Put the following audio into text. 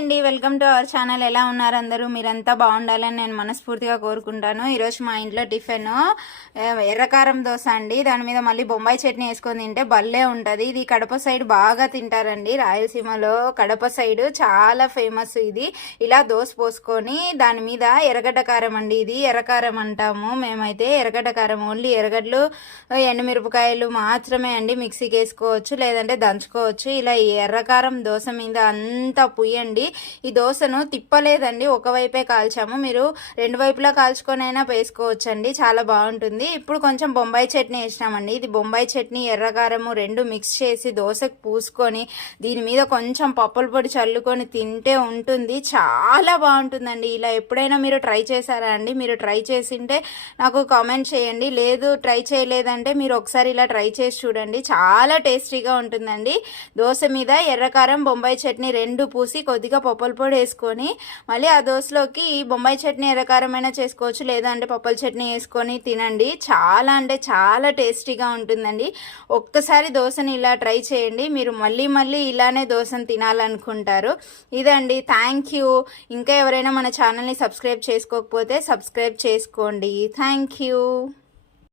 అండి. Welcome to our channel. ఎలా ఉన్నారు అందరూ? మీరంతా బాగుండాలని నేను మనస్ఫూర్తిగా కోరుకుంటాను. ఈరోజు మా ఇంట్లో టిఫిన్ ఎర్రకారం దోశ అండి. దాని మీద మళ్ళీ బొంబాయి చట్నీ వేసుకొని తింటే భలే ఉంటుంది. ఇది కడప సైడ్ బాగా తింటారండి. రాయలసీమలో కడప సైడ్ చాలా ఫేమస్ ఇది. ఇలా దోశ పోసుకొని దాని మీద ఎర్రగడ్డ కారం అండి ఇది. ఎర్రకారం అంటాము. మేమైతే ఎర్రగడ్డ కారం ఓన్లీ ఎర్రగడ్డలు ఎండుమిరపకాయలు మాత్రమే అండి మిక్సీకి వేసుకోవచ్చు లేదంటే దంచుకోవచ్చు. ఇలా ఈ ఎర్రకారం దోశ మీద అంతా పుయ్యండి. ఈ దోశను తిప్పలేదండి. ఒకవైపే కాల్చాము. మీరు రెండు వైపులా కాల్చుకొనైనా వేసుకోవచ్చండి. చాలా బాగుంటుంది. ఇప్పుడు కొంచెం బొంబాయి చట్నీ వేసినామండి. ఇది బొంబాయి చట్నీ ఎర్రకారము రెండు మిక్స్ చేసి దోశకు పూసుకొని దీని మీద కొంచెం పప్పుల పొడి చల్లుకొని తింటే ఉంటుంది. చాలా బాగుంటుందండి. ఇలా ఎప్పుడైనా మీరు ట్రై చేశారా అండి? మీరు ట్రై చేసింటే నాకు కామెంట్ చేయండి. లేదు ట్రై చేయలేదంటే మీరు ఒకసారి ఇలా ట్రై చేసి చూడండి. చాలా టేస్టీగా ఉంటుందండి. దోశ మీద ఎర్రకారం బొంబాయి చట్నీ రెండు పూసి కొద్దిగా పప్పుల పొడి వేసుకొని మళ్ళీ ఆ దోశలోకి ఈ బొంబాయి చట్నీ ఎర్రకారం చేసుకోవచ్చు లేదంటే పప్పుల చట్నీ వేసుకొని తినండి. చాలా అంటే చాలా టేస్టీగా ఉంటుందండి. ఒక్కసారి దోశని ఇలా ట్రై చేయండి. మీరు మళ్ళీ మళ్ళీ ఇలానే దోశను తినాలనుకుంటారు. ఇదండి. Thank you. ఇంకా ఎవరైనా మన ఛానల్ని సబ్స్క్రైబ్ చేసుకోకపోతే సబ్స్క్రైబ్ చేసుకోండి. Thank you.